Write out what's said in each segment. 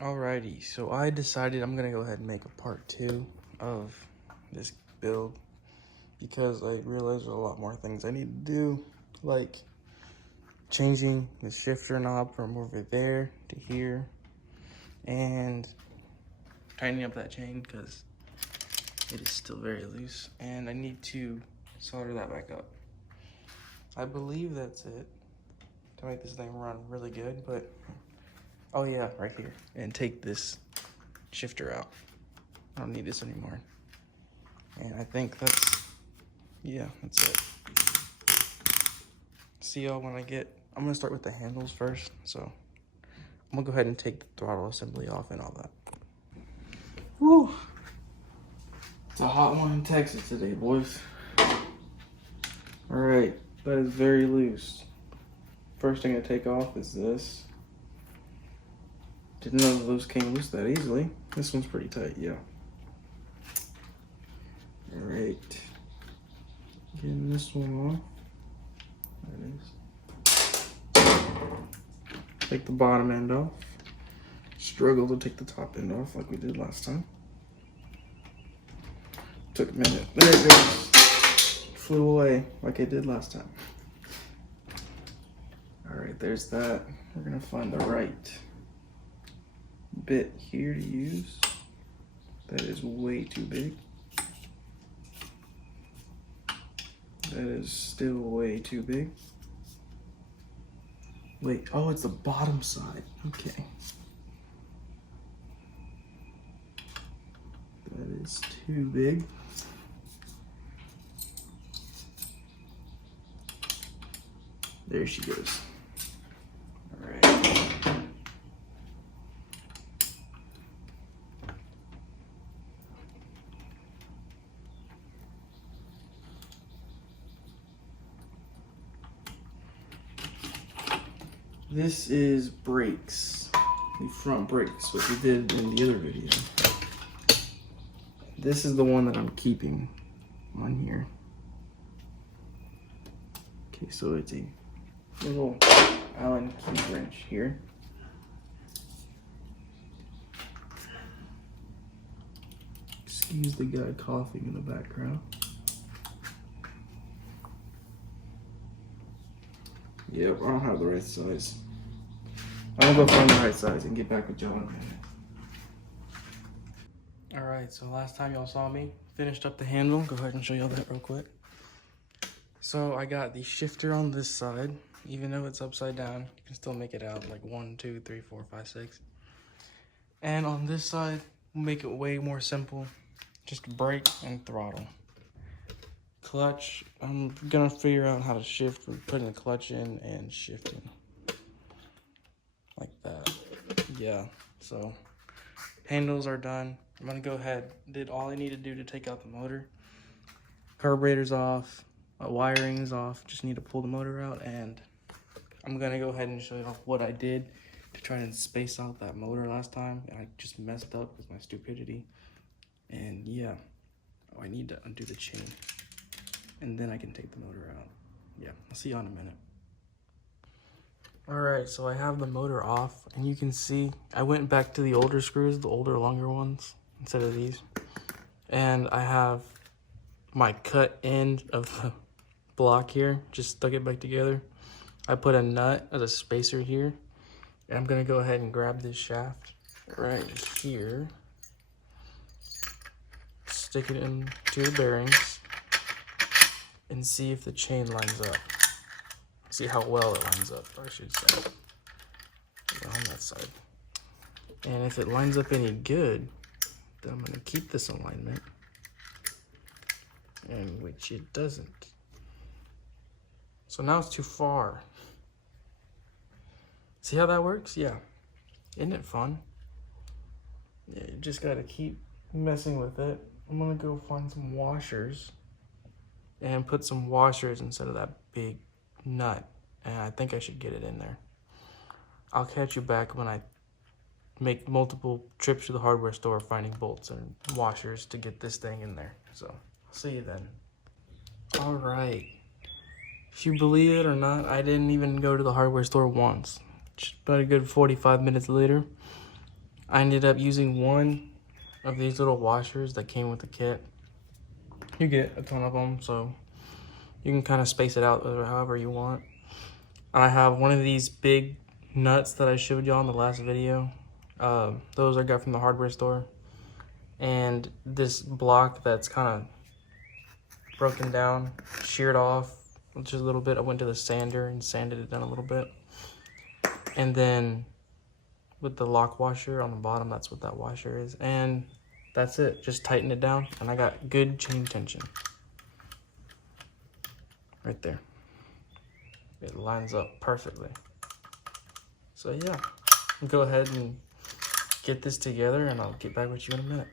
Alrighty, so I decided I'm gonna go ahead and make a part 2 of this build because I realized there's a lot more things I need to do, like changing the shifter knob from over there to here and tightening up that chain because it is still very loose, and I need to solder that back up. I believe that's it to make this thing run really good, but oh yeah, right here, and take this shifter out. I don't need this anymore. And I think that's it. See y'all when I'm gonna start with the handles first. So I'm gonna go ahead and take the throttle assembly off and all that. Woo! It's a hot one in Texas today, boys. All right, that is very loose. First thing I take off is this. Didn't know those came loose that easily. This one's pretty tight, yeah. All right, getting this one off. There it is. Take the bottom end off. Struggle to take the top end off like we did last time. Took a minute. There it goes. Flew away like I did last time. All right, there's that. We're gonna find the right bit here to use. That is way too big. That is still way too big. Wait, oh, it's the bottom side. Okay. That is too big. There she goes. All right. This is brakes, the front brakes, which we did in the other video. This is the one that I'm keeping on here. Okay, so it's a little Allen key wrench here. Excuse the guy coughing in the background. Yep, I don't have the right size. I'll go find the right size and get back with y'all in a minute. Alright, so last time y'all saw me, finished up the handle. Go ahead and show y'all that real quick. So I got the shifter on this side. Even though it's upside down, you can still make it out like 1, 2, 3, 4, 5, 6. And on this side, we'll make it way more simple. Just brake and throttle. Clutch, I'm gonna figure out how to shift. We're putting the clutch in and shifting. Like that. Yeah, so handles are done. I'm gonna go ahead, did all I need to do to take out the motor. Carburetor's off, wiring's off, just need to pull the motor out, and I'm gonna go ahead and show you what I did to try and space out that motor last time. I just messed up with my stupidity. And yeah, I need to undo the chain, and then I can take the motor out. Yeah, I'll see you in a minute. All right, so I have the motor off, and you can see I went back to the older screws, the older, longer ones, instead of these. And I have my cut end of the block here, just stuck it back together. I put a nut as a spacer here, and I'm gonna go ahead and grab this shaft right here, stick it into the bearings, and see if the chain lines up. See how well it lines up, I should say, on that side. And if it lines up any good, then I'm gonna keep this alignment, and which it doesn't. So now it's too far. See how that works? Yeah. Isn't it fun? Yeah, you just gotta keep messing with it. I'm gonna go find some washers and put some washers instead of that big nut. And I think I should get it in there. I'll catch you back when I make multiple trips to the hardware store finding bolts and washers to get this thing in there. So, I'll see you then. All right. If you believe it or not, I didn't even go to the hardware store once. Just about a good 45 minutes later, I ended up using one of these little washers that came with the kit. You get a ton of them, so you can kind of space it out however you want. I have one of these big nuts that I showed y'all in the last video. Those I got from the hardware store. And this block that's kind of broken down, sheared off just a little bit. I went to the sander and sanded it down a little bit. And then with the lock washer on the bottom, that's what that washer is. And that's it, just tighten it down, and I got good chain tension. Right there. It lines up perfectly. So yeah, go ahead and get this together and I'll get back with you in a minute.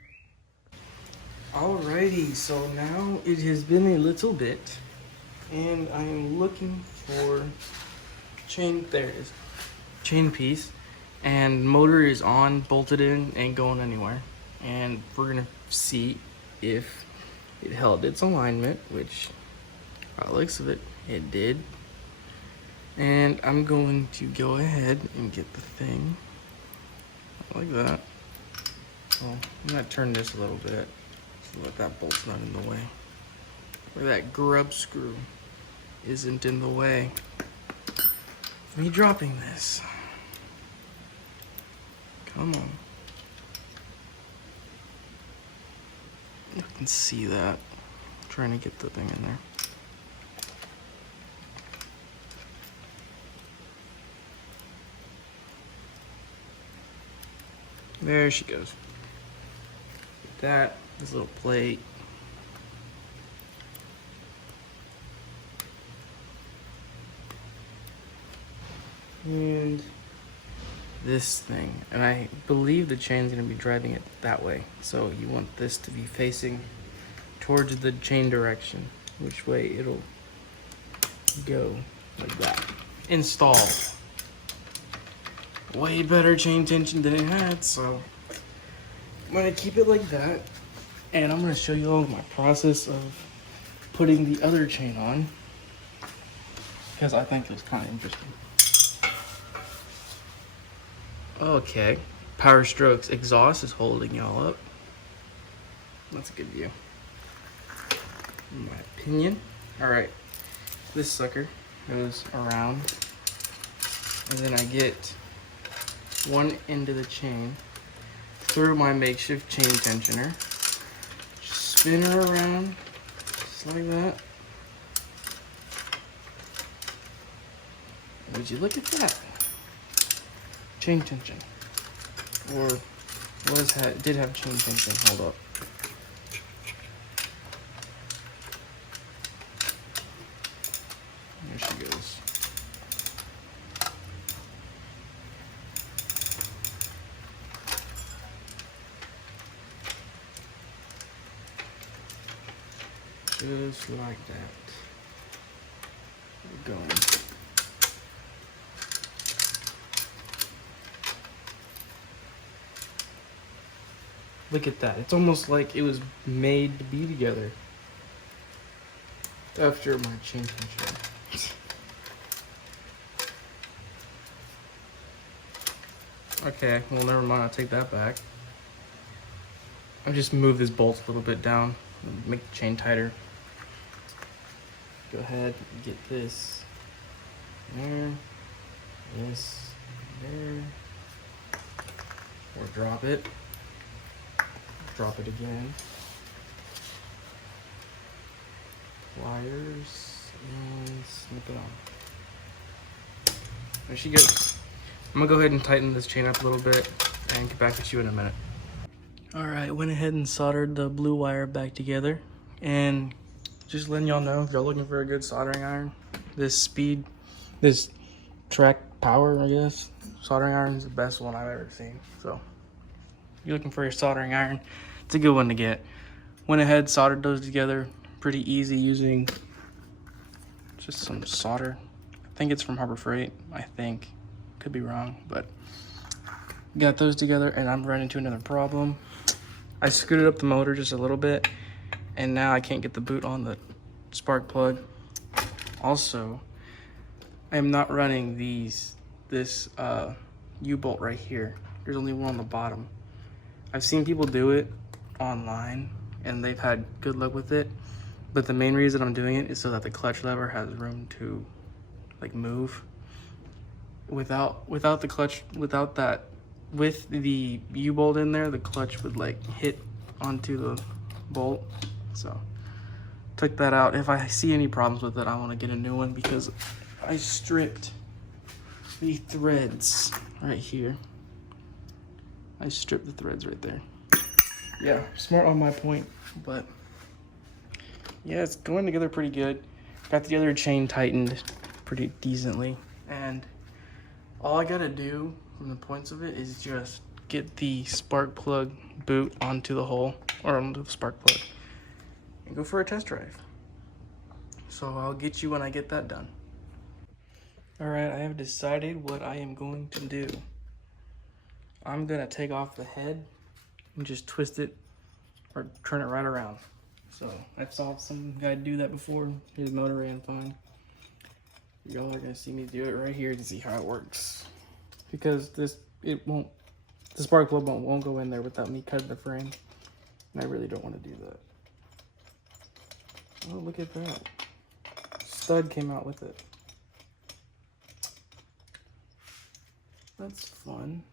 Alrighty, so now it has been a little bit and I am looking for chain, there it is, chain piece, and motor is on, bolted in, ain't going anywhere. And we're gonna see if it held its alignment, which by the looks of it, it did. And I'm going to go ahead and get the thing like that. So I'm gonna turn this a little bit so that that bolt's not in the way, or that grub screw isn't in the way of me dropping this. Come on. You can see that. I'm trying to get the thing in there. There she goes. This little plate. And this thing. And I believe the chain's gonna be driving it that way. So you want this to be facing towards the chain direction, which way it'll go, like that. Install. Way better chain tension than it had, so I'm gonna keep it like that. And I'm gonna show you all my process of putting the other chain on, because I think it's kind of interesting. Okay, Power Strokes exhaust is holding y'all up. That's a good view, in my opinion. All right, this sucker goes around, and then I get one end of the chain through my makeshift chain tensioner, spin her around just like that. Would you look at that? Chain tension, or did have chain tension. Hold up. There she goes. Just like that. We're going. Look at that. It's almost like it was made to be together after my chain tension. Okay, well, never mind. I'll take that back. I'll just move this bolt a little bit down, make the chain tighter. Go ahead and get this there, this there, or drop it. Drop it again. Pliers and snip it on. There she goes. I'm gonna go ahead and tighten this chain up a little bit and get back with you in a minute. All right, went ahead and soldered the blue wire back together, and just letting y'all know, if y'all looking for a good soldering iron, this track power, I guess, soldering iron is the best one I've ever seen. So if you're looking for your soldering iron, it's a good one to get. Went ahead, soldered those together, pretty easy using just some solder. I think it's from Harbor Freight, I think. Could be wrong, but got those together, and I'm running into another problem. I screwed up the motor just a little bit, and now I can't get the boot on the spark plug. Also, I am not running this U-bolt right here. There's only one on the bottom. I've seen people do it online and they've had good luck with it, but the main reason I'm doing it is so that the clutch lever has room to like move. Without the clutch, without that, with the U-bolt in there, the clutch would like hit onto the bolt. So took that out. If I see any problems with it, I want to get a new one because I stripped the threads right here. I stripped the threads right there. Yeah, smart on my point, but yeah, it's going together pretty good. Got the other chain tightened pretty decently, and all I gotta do from the points of it is just get the spark plug boot onto the hole, or onto the spark plug, and go for a test drive. So I'll get you when I get that done. All right, I have decided what I am going to do. I'm gonna take off the head and just twist it or turn it right around. So I saw some guy do that before. His motor ran fine. Y'all are gonna see me do it right here to see how it works. Because the spark plug won't go in there without me cutting the frame. And I really don't want to do that. Oh, look at that. Stud came out with it. That's fun.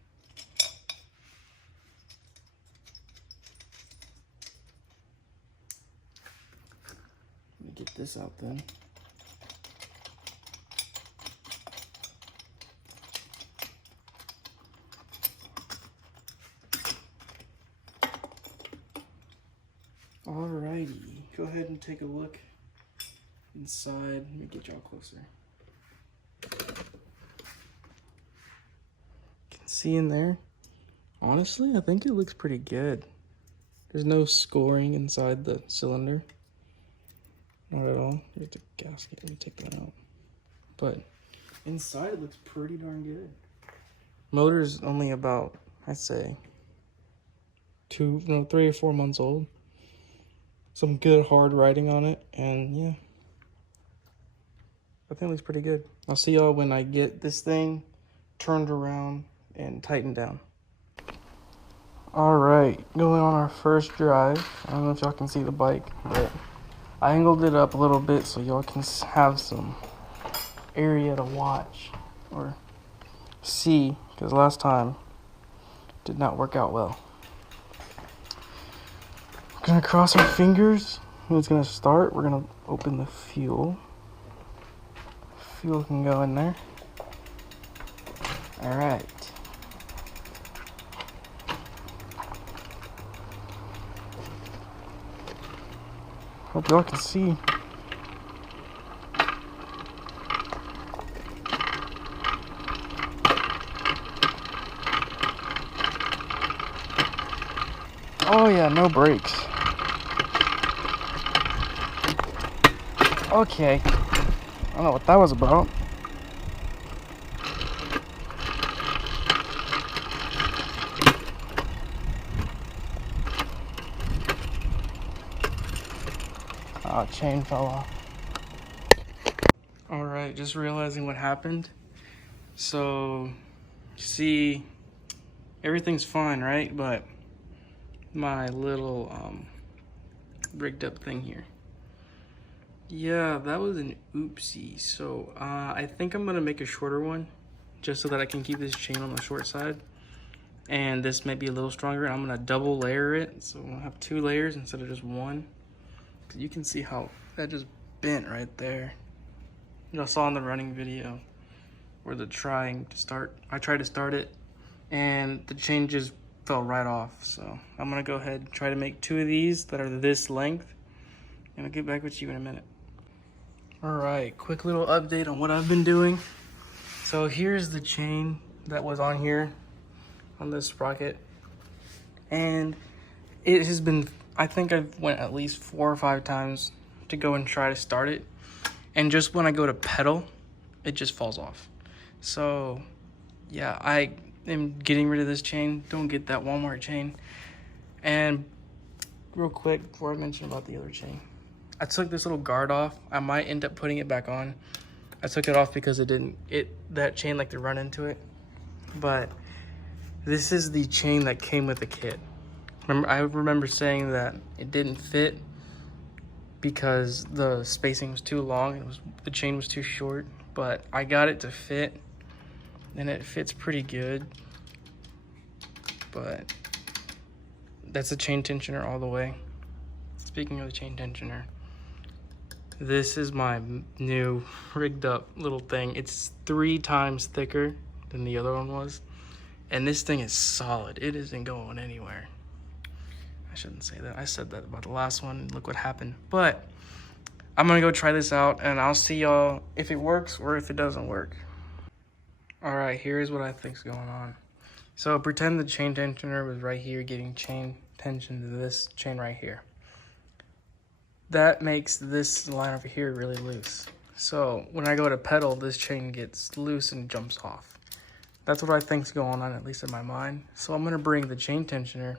Let me get this out then. Alrighty, go ahead and take a look inside. Let me get y'all closer. You can see in there. Honestly, I think it looks pretty good. There's no scoring inside the cylinder. Not at all. There's the gasket. Let me take that out. But inside it looks pretty darn good. Motor's only about, I'd say, 3 or 4 months old. Some good hard riding on it, and yeah, I think it looks pretty good. I'll see y'all when I get this thing turned around and tightened down. All right, going on our first drive. I don't know if y'all can see the bike, but I angled it up a little bit so y'all can have some area to watch or see, because last time did not work out well. We're gonna cross our fingers when it's gonna start. We're gonna open the fuel. Fuel can go in there. All right. Hope y'all can see. Oh yeah, no brakes. Okay. I don't know what that was about. Oh, chain fell off. All right, just realizing what happened. So, see, everything's fine, right? But my little rigged up thing here. Yeah, that was an oopsie. So I think I'm gonna make a shorter one just so that I can keep this chain on the short side. And this may be a little stronger. I'm gonna double layer it. So I'll have 2 layers instead of just 1. You can see how that just bent right there. You know, I saw in the running video where I tried to start it and the chain just fell right off. So I'm gonna go ahead and try to make 2 of these that are this length, and I'll get back with you in a minute. All right, quick little update on what I've been doing. So here's the chain that was on here on this sprocket, and it has been, I think I've went at least 4 or 5 times to go and try to start it, and just when I go to pedal, it just falls off. So yeah, I am getting rid of this chain. Don't get that Walmart chain. And real quick before I mention about the other chain, I took this little guard off. I might end up putting it back on. I took it off because that chain liked to run into it. But This is the chain that came with the kit. I remember saying that it didn't fit because the spacing was too long. The chain was too short, but I got it to fit, and it fits pretty good. But that's a chain tensioner all the way. Speaking of the chain tensioner, this is my new rigged up little thing. It's 3 times thicker than the other one was, and this thing is solid. It isn't going anywhere. I shouldn't say that. I said that about the last one. Look what happened. But I'm gonna go try this out, and I'll see y'all if it works or if it doesn't work. All right, here's what I think's going on. So pretend the chain tensioner was right here getting chain tension to this chain right here. That makes this line over here really loose. So when I go to pedal, this chain gets loose and jumps off. That's what I think's going on, at least in my mind. So I'm gonna bring the chain tensioner,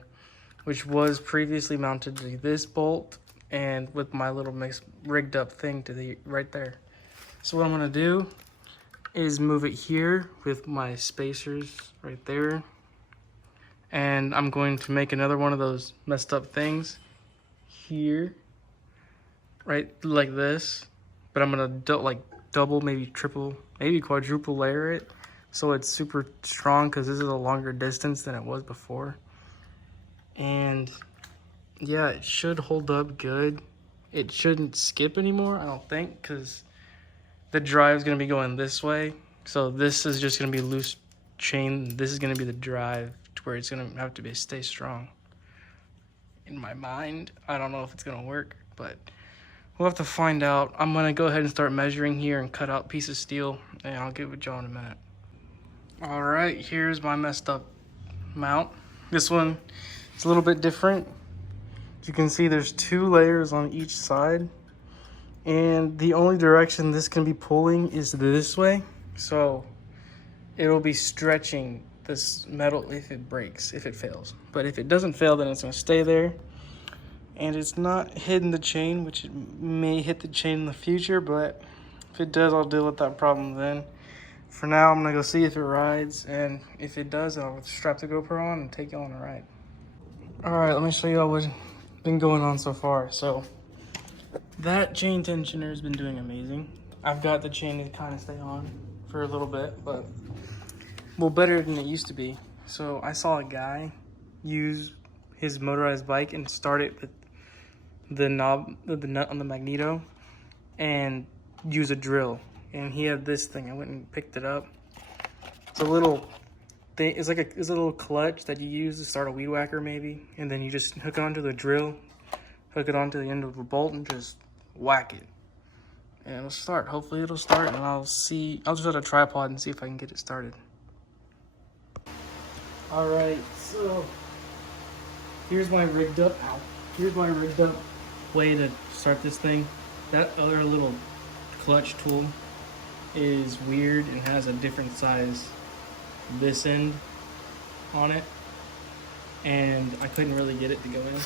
which was previously mounted to this bolt, and with my little rigged up thing to the right there. So what I'm gonna do is move it here with my spacers right there. And I'm going to make another one of those messed up things here, right like this. But I'm gonna double, maybe triple, maybe quadruple layer it, so it's super strong, because this is a longer distance than it was before. And yeah, it should hold up good. It shouldn't skip anymore, I don't think, because the drive is going to be going this way. So this is just going to be loose chain. This is going to be the drive to where it's going to have to stay strong. In my mind, I don't know if it's going to work, but we'll have to find out. I'm going to go ahead and start measuring here and cut out a piece of steel, and I'll get with y'all in a minute. All right, here's my messed up mount. This one is a little bit different. You can see there's 2 layers on each side, and the only direction this can be pulling is this way. So it'll be stretching this metal if it breaks, if it fails. But if it doesn't fail, then it's gonna stay there. And it's not hitting the chain, which it may hit the chain in the future, but if it does, I'll deal with that problem then. For now, I'm gonna go see if it rides, and if it does, I'll strap the GoPro on and take you on a ride. All right, let me show y'all what's been going on so far. So that chain tensioner has been doing amazing. I've got the chain to kind of stay on for a little bit, but well, better than it used to be. So I saw a guy use his motorized bike and start it with the knob, the nut on the magneto, and use a drill. And he had this thing. I went and picked it up. It's a little thing. It's a little clutch that you use to start a weed whacker, maybe, and then you just hook it onto the drill, hook it onto the end of the bolt, and just whack it. And it'll start. Hopefully it'll start, and I'll just have a tripod and see if I can get it started. All right, so here's my rigged up way to start this thing. That other little clutch tool is weird and has a different size this end on it, and I couldn't really get it to go in.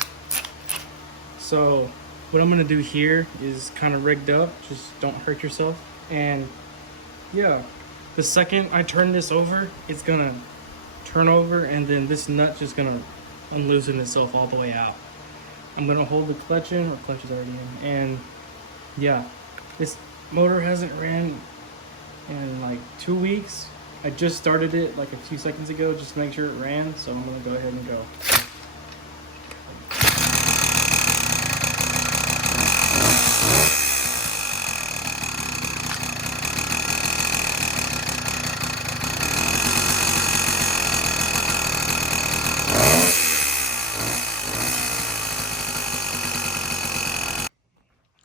So what I'm gonna do here is kind of rigged up, just don't hurt yourself. And yeah, the second I turn this over, it's gonna turn over, and then this nut's just gonna unloosen itself all the way out. I'm gonna hold the clutch in, or clutch is already in, and yeah, this motor hasn't ran in like 2 weeks. I just started it like a few seconds ago just to make sure it ran, so I'm gonna go ahead and go.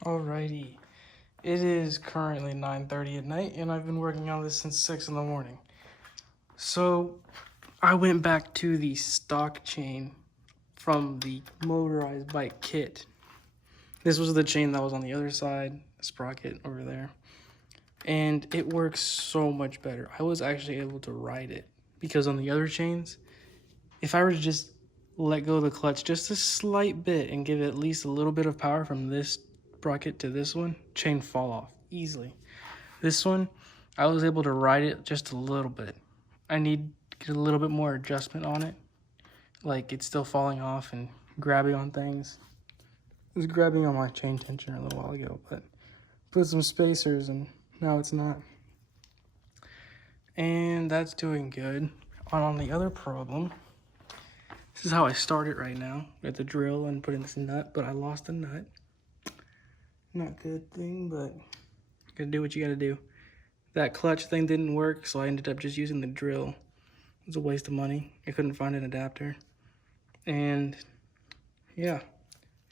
Alrighty, it is currently 9:30 at night, and I've been working on this since 6 in the morning. So I went back to the stock chain from the motorized bike kit. This was the chain that was on the other side, the sprocket over there, and it works so much better. I was actually able to ride it, because on the other chains, if I were to just let go of the clutch just a slight bit and give it at least a little bit of power from this sprocket to this one, chain fall off easily. This one, I was able to ride it just a little bit. I need get a little bit more adjustment on it. Like it's still falling off and grabbing on things. It was grabbing on my chain tensioner a little while ago, but put some spacers and now it's not. And that's doing good. On the other problem, this is how I start it right now. With the drill and putting this nut, but I lost a nut. Not a good thing, but you gotta do what you gotta do. That clutch thing didn't work, so I ended up just using the drill. It was a waste of money. I couldn't find an adapter. And yeah,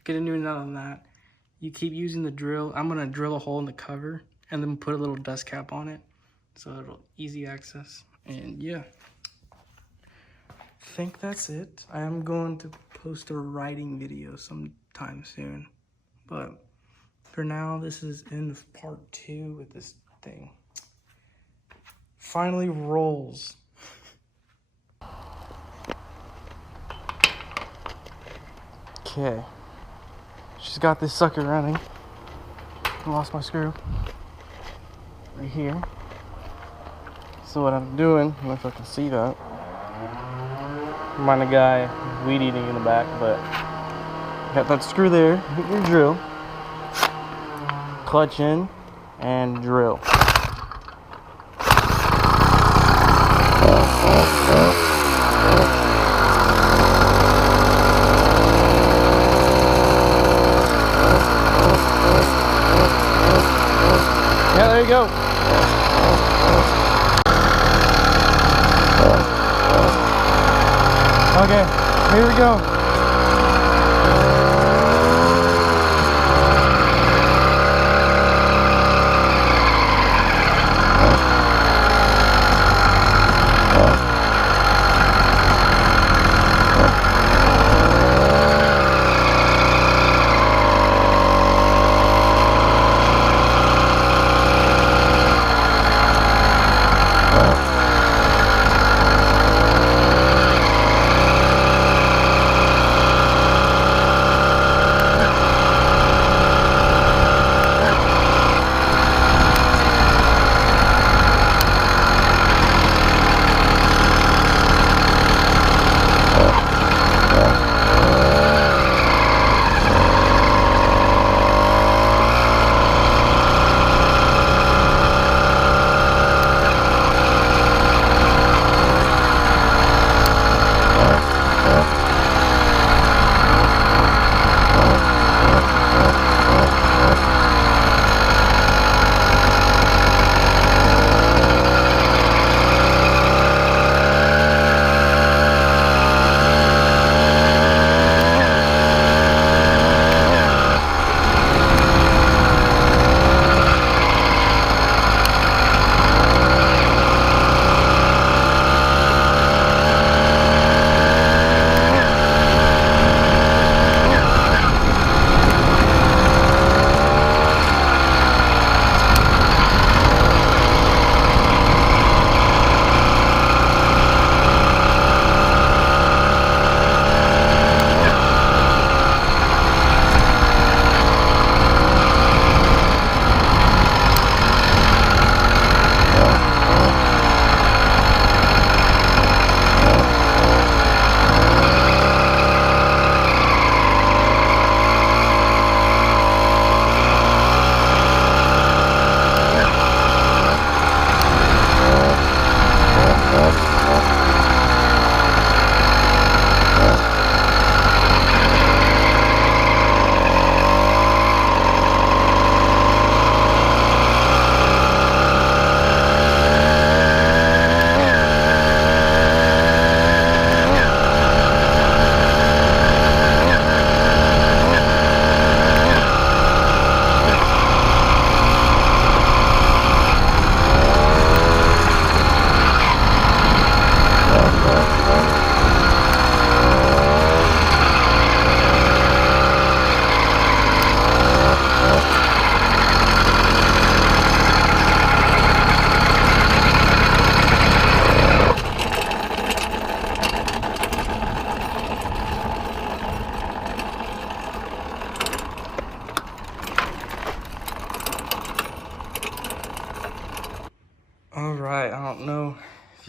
get a new nut on that. You keep using the drill. I'm gonna drill a hole in the cover and then put a little dust cap on it so it'll easy access. And yeah, I think that's it. I am going to post a riding video sometime soon, but for now, this is end of part 2 with this thing. Finally rolls. Okay, she's got this sucker running. I lost my screw right here. So what I'm doing, I don't know if I can see that. Remind a guy weed eating in the back, but got that screw there. Hit your drill, clutch in, and drill. Yeah, there you go. Okay, here we go.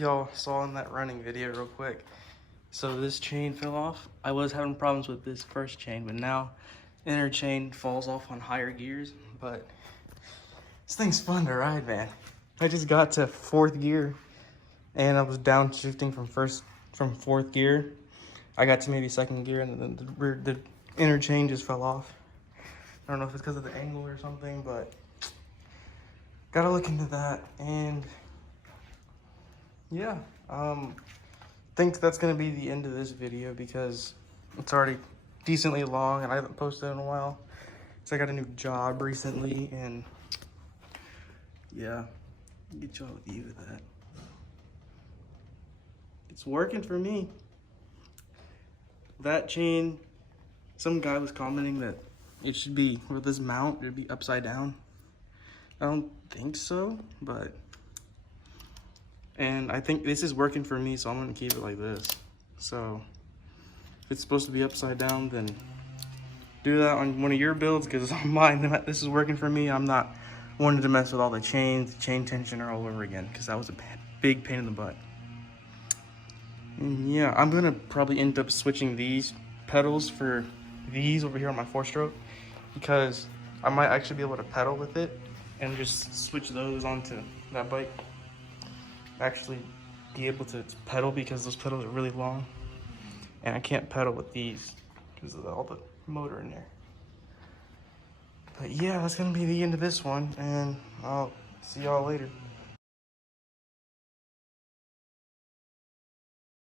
y'all saw in that running video real quick. So this chain fell off. I was having problems with this first chain, but now inner chain falls off on higher gears. But this thing's fun to ride, man. I just got to 4th gear and I was downshifting from 4th gear. I got to maybe 2nd gear and then the inner chain just fell off. I don't know if it's because of the angle or something, but gotta look into that. And yeah, think that's gonna be the end of this video because it's already decently long and I haven't posted in a while. So I got a new job recently, and yeah, I'll get y'all a view of that. It's working for me. That chain, some guy was commenting that it should be, where this mount, it'd be upside down. I don't think so, but, and I think this is working for me, so I'm gonna keep it like this. So if it's supposed to be upside down, then do that on one of your builds, because on mine, this is working for me. I'm not wanting to mess with all the chains, chain tensioner all over again, because that was a big pain in the butt. And yeah, I'm gonna probably end up switching these pedals for these over here on my 4-stroke, because I might actually be able to pedal with it and just switch those onto that bike. Actually be able to pedal, because those pedals are really long and I can't pedal with these because of all the motor in there. But yeah, that's gonna be the end of this one, and I'll see y'all later.